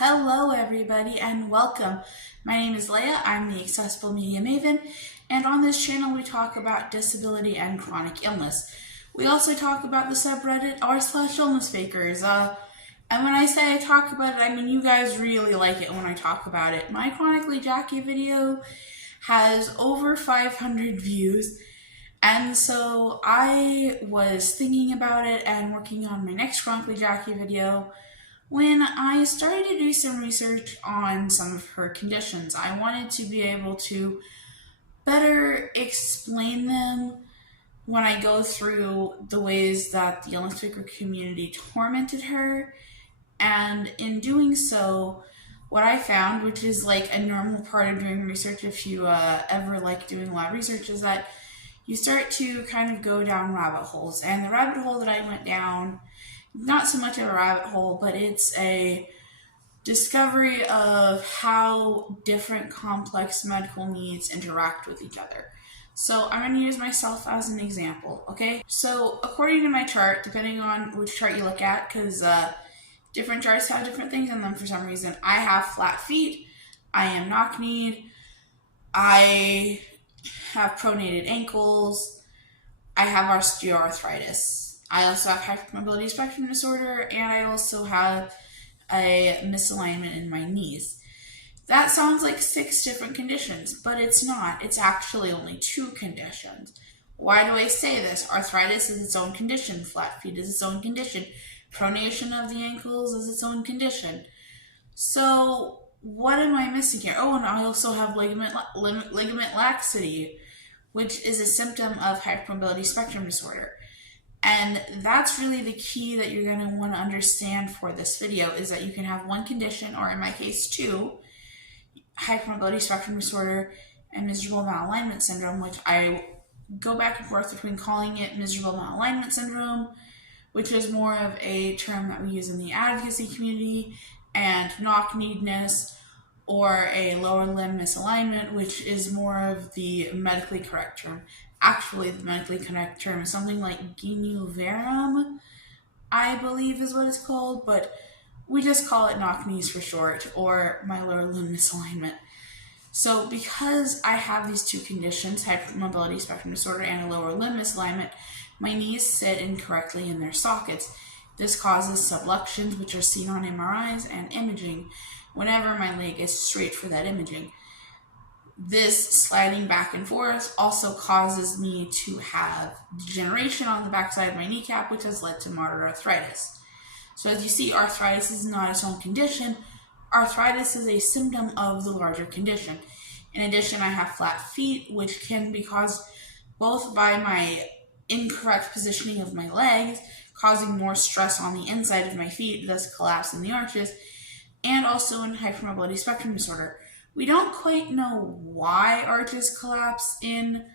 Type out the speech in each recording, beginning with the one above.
Hello everybody and welcome. My name is Laigha, I'm the Accessible Media Maven, and on this channel we talk about disability and chronic illness. We also talk about the subreddit r/IllnessFakers. And when I say I talk about it, I mean you guys really like it when I talk about it. My Chronically Jaquie video has over 500 views, and so I was thinking about it and working on my next Chronically Jaquie video when I started to do some research on some of her conditions. I wanted to be able to better explain them when I go through the ways that the IllnessFaker community tormented her. And in doing so, what I found, which is like a normal part of doing research if you ever like doing a lot of research, is that you start to kind of go down rabbit holes. And the rabbit hole that I went down, not so much of a rabbit hole, but it's a discovery of how different complex medical needs interact with each other. So I'm going to use myself as an example, okay? So according to my chart, depending on which chart you look at, because different charts have different things in them for some reason, I have flat feet, I am knock-kneed, I have pronated ankles, I have osteoarthritis. I also have hypermobility spectrum disorder, and I also have a misalignment in my knees. That sounds like 6 different conditions, but it's not. It's actually only 2 conditions. Why do I say this? Arthritis is its own condition. Flat feet is its own condition. Pronation of the ankles is its own condition. So what am I missing here? Oh, and I also have ligament laxity, which is a symptom of hypermobility spectrum disorder. And that's really the key that you're going to want to understand for this video, is that you can have 1 condition, or in my case 2, hypermobility spectrum disorder and miserable malalignment syndrome, which I go back and forth between calling it miserable malalignment syndrome, which is more of a term that we use in the advocacy community, and knock-kneedness, or a lower limb misalignment, which is more of the medically correct term. Actually, the medically correct term is something like gynae varum, I believe is what it's called, but we just call it knock-knees for short, or my lower limb misalignment. So because I have these 2 conditions, hypermobility spectrum disorder and a lower limb misalignment, my knees sit incorrectly in their sockets. This causes subluxations, which are seen on MRIs and imaging whenever my leg is straight for that imaging. This sliding back and forth also causes me to have degeneration on the backside of my kneecap, which has led to moderate arthritis. So as you see, arthritis is not its own condition. Arthritis is a symptom of the larger condition. In addition, I have flat feet, which can be caused both by my incorrect positioning of my legs, causing more stress on the inside of my feet, thus collapse in the arches, and also in hypermobility spectrum disorder. We don't quite know why arches collapse in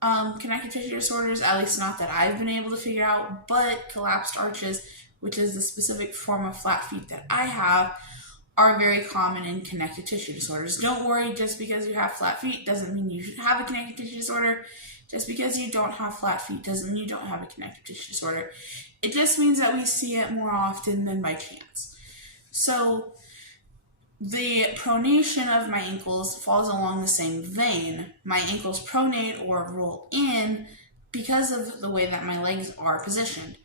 connective tissue disorders, at least not that I've been able to figure out, but collapsed arches, which is the specific form of flat feet that I have, are very common in connective tissue disorders. Don't worry, just because you have flat feet doesn't mean you should have a connective tissue disorder. Just because you don't have flat feet doesn't mean you don't have a connective tissue disorder. It just means that we see it more often than by chance. So the pronation of my ankles falls along the same vein. My ankles pronate or roll in because of the way that my legs are positioned.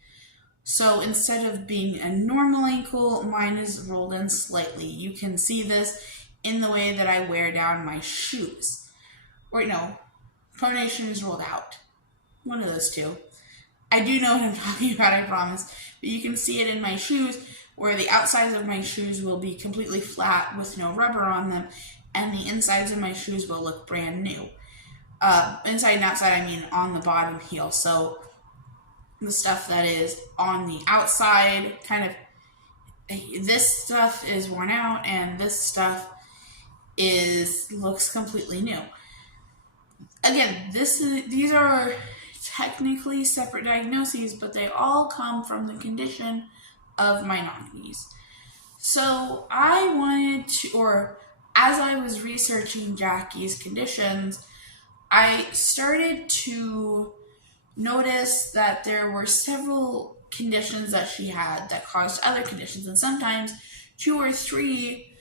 So instead of being a normal ankle, mine is rolled in slightly. You can see this in the way that I wear down my shoes. Or no, pronation is rolled out. One of those 2. I do know what I'm talking about, I promise. But you can see it in my shoes, where the outsides of my shoes will be completely flat with no rubber on them, and the insides of my shoes will look brand new. Inside and outside, I mean on the bottom heel. So the stuff that is on the outside, kind of, this stuff is worn out, and this stuff looks completely new. Again, these are technically separate diagnoses, but they all come from the condition of my knock-knees. So I wanted to, or as I was researching Jaquie's conditions, I started to notice that there were several conditions that she had that caused other conditions, and sometimes 2 or 3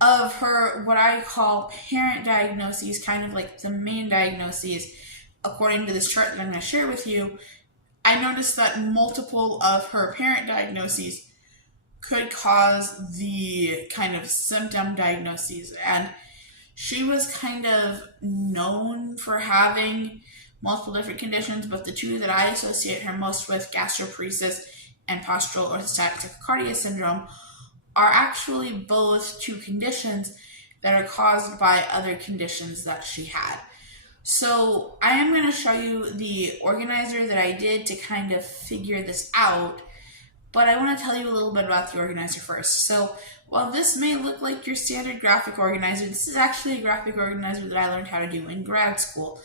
of her, what I call parent diagnoses, kind of like the main diagnoses, according to this chart that I'm going to share with you, I noticed that multiple of her parent diagnoses could cause the kind of symptom diagnoses. And she was kind of known for having multiple different conditions, but the 2 that I associate her most with, gastroparesis and postural orthostatic tachycardia syndrome, are actually both 2 conditions that are caused by other conditions that she had. So I am going to show you the organizer that I did to kind of figure this out, but I want to tell you a little bit about the organizer first. So while this may look like your standard graphic organizer, this is actually a graphic organizer that I learned how to do in grad school.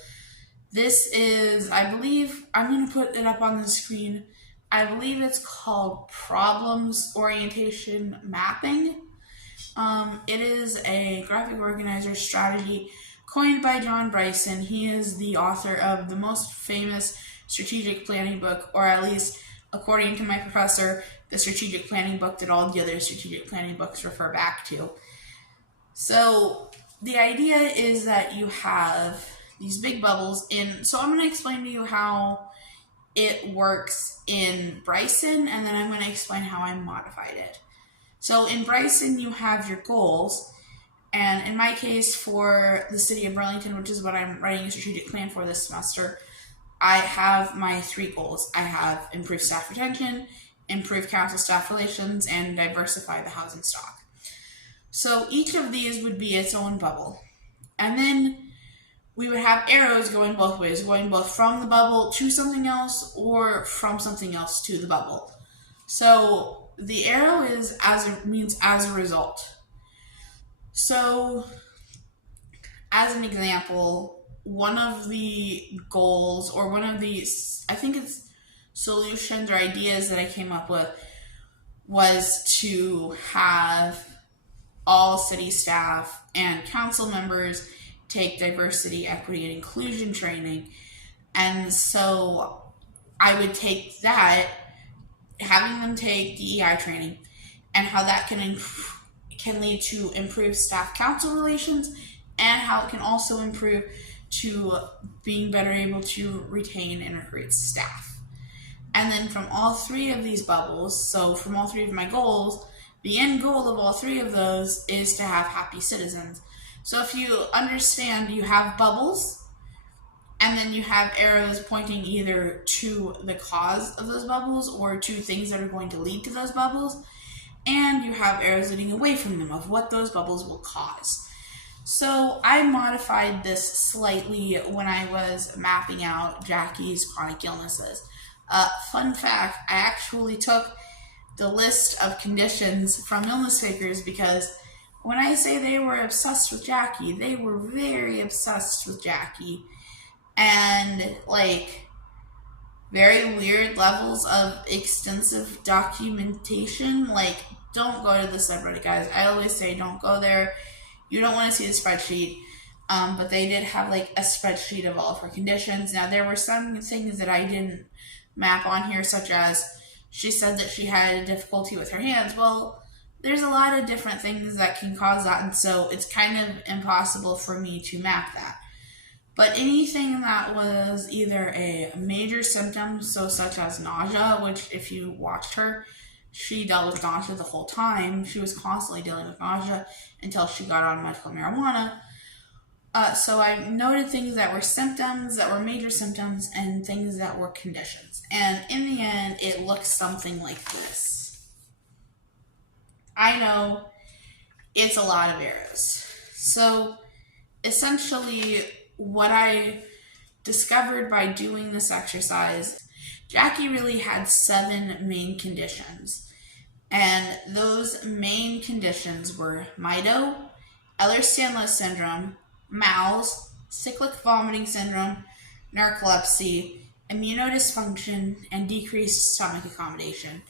This is, I believe, I'm going to put it up on the screen. I believe it's called Problems Orientation Mapping. It is a graphic organizer strategy coined by John Bryson. He is the author of the most famous strategic planning book, or at least according to my professor, the strategic planning book that all the other strategic planning books refer back to. So the idea is that you have these big bubbles in, so I'm going to explain to you how it works in Bryson, and then I'm going to explain how I modified it. So in Bryson, you have your goals, and in my case, for the city of Burlington, which is what I'm writing a strategic plan for this semester, I have my 3 goals. I have improve staff retention, improve council staff relations, and diversify the housing stock. So each of these would be its own bubble. And then we would have arrows going both ways, going both from the bubble to something else or from something else to the bubble. So the arrow is means as a result. So as an example, one of the goals, or one of the, I think it's solutions or ideas that I came up with, was to have all city staff and council members take diversity, equity, and inclusion training. And so I would take that, having them take DEI training, and how that can lead to improved staff-council relations, and how it can also improve to being better able to retain and recruit staff. And then from all 3 of these bubbles, so from all 3 of my goals, the end goal of all 3 of those is to have happy citizens. So if you understand, you have bubbles, and then you have arrows pointing either to the cause of those bubbles or to things that are going to lead to those bubbles, and you have arrows leading away from them of what those bubbles will cause. So I modified this slightly when I was mapping out Jaquie's chronic illnesses. Fun fact, I actually took the list of conditions from IllnessFakers, because when I say they were obsessed with Jaquie, they were very obsessed with Jaquie. And like very weird levels of extensive documentation. Like, don't go to the subreddit, guys. I always say don't go there. You don't want to see the spreadsheet. But they did have like a spreadsheet of all of her conditions. Now, there were some things that I didn't map on here, such as she said that she had difficulty with her hands. Well, there's a lot of different things that can cause that, and so it's kind of impossible for me to map that. But anything that was either a major symptom, so such as nausea, which if you watched her, she dealt with nausea the whole time. She was constantly dealing with nausea until she got on medical marijuana. So I noted things that were symptoms, that were major symptoms, and things that were conditions. And in the end, it looks something like this. I know it's a lot of arrows. So essentially, what I discovered by doing this exercise, Jaquie really had 7 main conditions. And those main conditions were Mido, Ehlers-Danlos syndrome, MALS, cyclic vomiting syndrome, narcolepsy, immunodysfunction, and decreased stomach accommodation.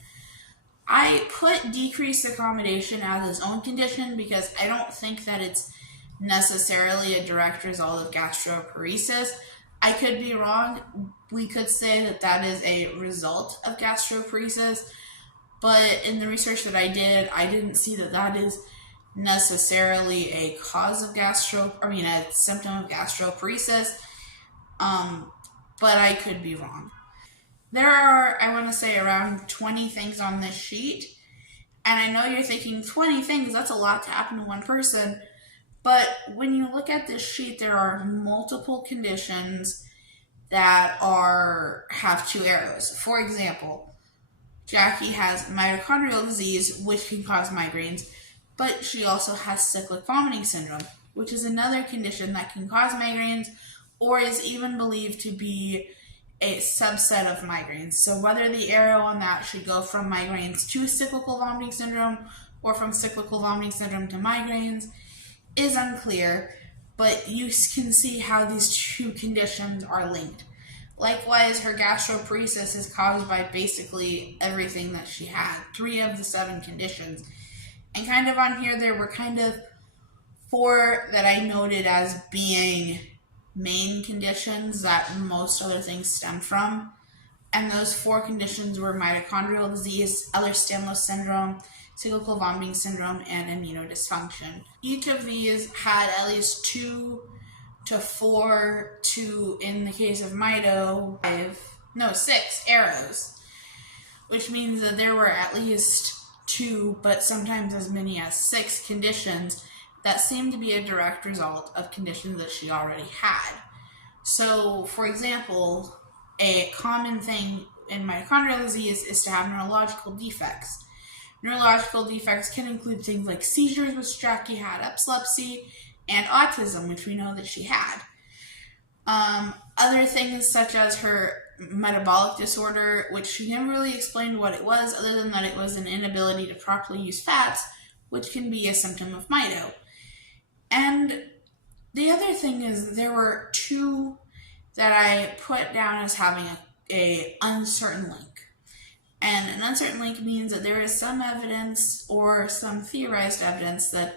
I put decreased accommodation as its own condition because I don't think that it's necessarily a direct result of gastroparesis. I could be wrong. We could say that that is a result of gastroparesis, but in the research that I didn't see that that is necessarily a cause of a symptom of gastroparesis, but I could be wrong. There are, I want to say, around 20 things on this sheet, and I know you're thinking 20 things, that's a lot to happen to one person, but when you look at this sheet, there are multiple conditions that have 2 arrows. For example, Jaquie has mitochondrial disease, which can cause migraines, but she also has cyclic vomiting syndrome, which is another condition that can cause migraines or is even believed to be a subset of migraines. So whether the arrow on that should go from migraines to cyclical vomiting syndrome or from cyclical vomiting syndrome to migraines is unclear, but you can see how these 2 conditions are linked. Likewise, her gastroparesis is caused by basically everything that she had, 3 of the 7 conditions. And kind of on here, there were kind of 4 that I noted as being main conditions that most other things stem from. And those 4 conditions were mitochondrial disease, Ehlers-Danlos syndrome, cyclical vomiting syndrome, and immunodysfunction. Each of these had at least 2 to 4 to, in the case of mito, 6 arrows, which means that there were at least 2, but sometimes as many as 6 conditions that seem to be a direct result of conditions that she already had. So, for example, a common thing in mitochondrial disease is to have neurological defects. Neurological defects can include things like seizures, which Jaquie had, epilepsy, and autism, which we know that she had. Other things such as her metabolic disorder, which she never really explained what it was, other than that it was an inability to properly use fats, which can be a symptom of mito. And the other thing is there were 2 that I put down as having a uncertain link. And an uncertain link means that there is some evidence or some theorized evidence that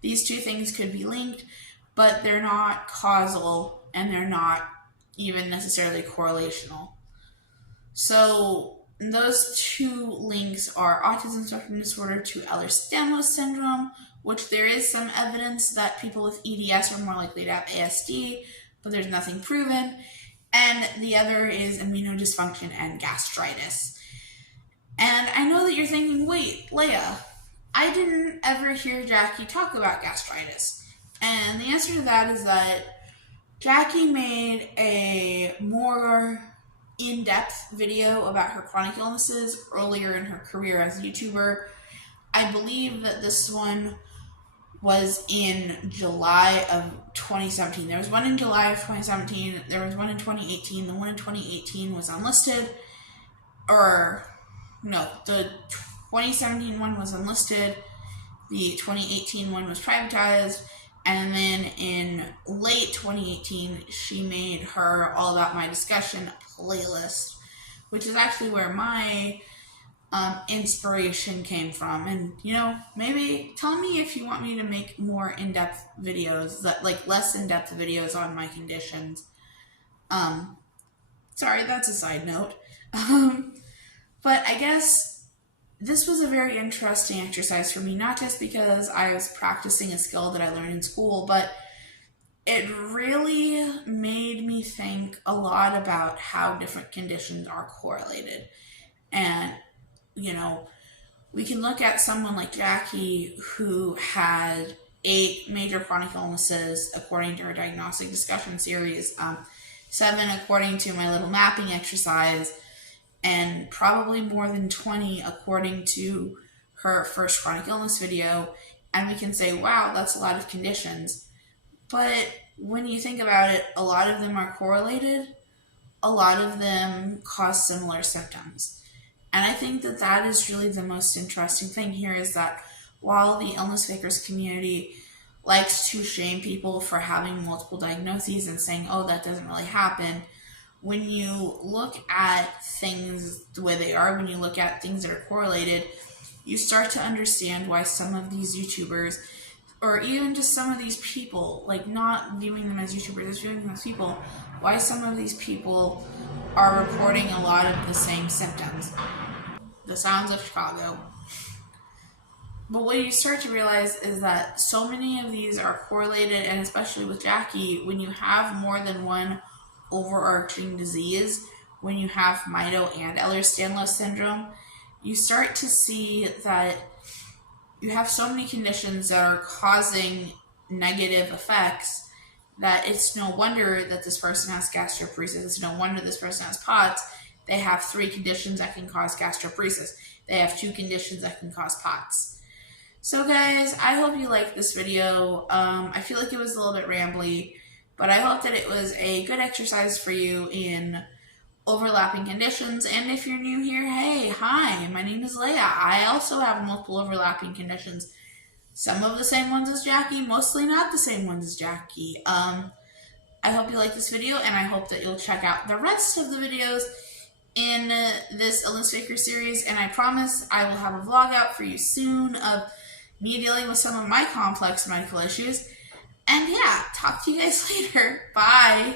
these 2 things could be linked, but they're not causal and they're not even necessarily correlational. So those 2 links are autism spectrum disorder to Ehlers-Danlos syndrome, which there is some evidence that people with EDS are more likely to have ASD, but there's nothing proven. And the other is immunodysfunction and gastritis. And I know that you're thinking, wait, Laigha, I didn't ever hear Jaquie talk about gastritis. And the answer to that is that Jaquie made a more in-depth video about her chronic illnesses earlier in her career as a YouTuber. I believe that this one was in July of 2017. There was one in July of 2017. There was one in 2018. The one in 2018 was unlisted. The 2017 one was unlisted. The 2018 one was privatized. And then in late 2018, she made her All About My Discussion playlist, which is actually where my inspiration came from. And, maybe tell me if you want me to make more in-depth videos, less in-depth videos on my conditions. Sorry, that's a side note. But I guess this was a very interesting exercise for me, not just because I was practicing a skill that I learned in school, but it really made me think a lot about how different conditions are correlated. And, we can look at someone like Jaquie who had 8 major chronic illnesses according to her diagnostic discussion series, 7 according to my little mapping exercise, and probably more than 20 according to her first chronic illness video. And we can say, wow, that's a lot of conditions. But when you think about it, a lot of them are correlated. A lot of them cause similar symptoms. And I think that that is really the most interesting thing here, is that while the IllnessFakers community likes to shame people for having multiple diagnoses and saying, oh, that doesn't really happen, when you look at things the way they are, when you look at things that are correlated, you start to understand why some of these YouTubers, or even just some of these people, not viewing them as YouTubers, just viewing them as people, why some of these people are reporting a lot of the same symptoms. the sounds of Chicago. But what you start to realize is that so many of these are correlated, and especially with Jackie, when you have more than one overarching disease, when you have Mito and Ehlers-Danlos syndrome, you start to see that you have so many conditions that are causing negative effects that it's no wonder that this person has gastroparesis. It's no wonder this person has POTS. They have 3 conditions that can cause gastroparesis. They have 2 conditions that can cause POTS. So guys, I hope you liked this video. I feel like it was a little bit rambly, but I hope that it was a good exercise for you in overlapping conditions. And if you're new here, hey, hi, my name is Laigha. I also have multiple overlapping conditions. Some of the same ones as Jackie, mostly not the same ones as Jackie. I hope you like this video, and I hope that you'll check out the rest of the videos in this IllnessFakers series. And I promise I will have a vlog out for you soon of me dealing with some of my complex medical issues. And yeah, talk to you guys later. Bye.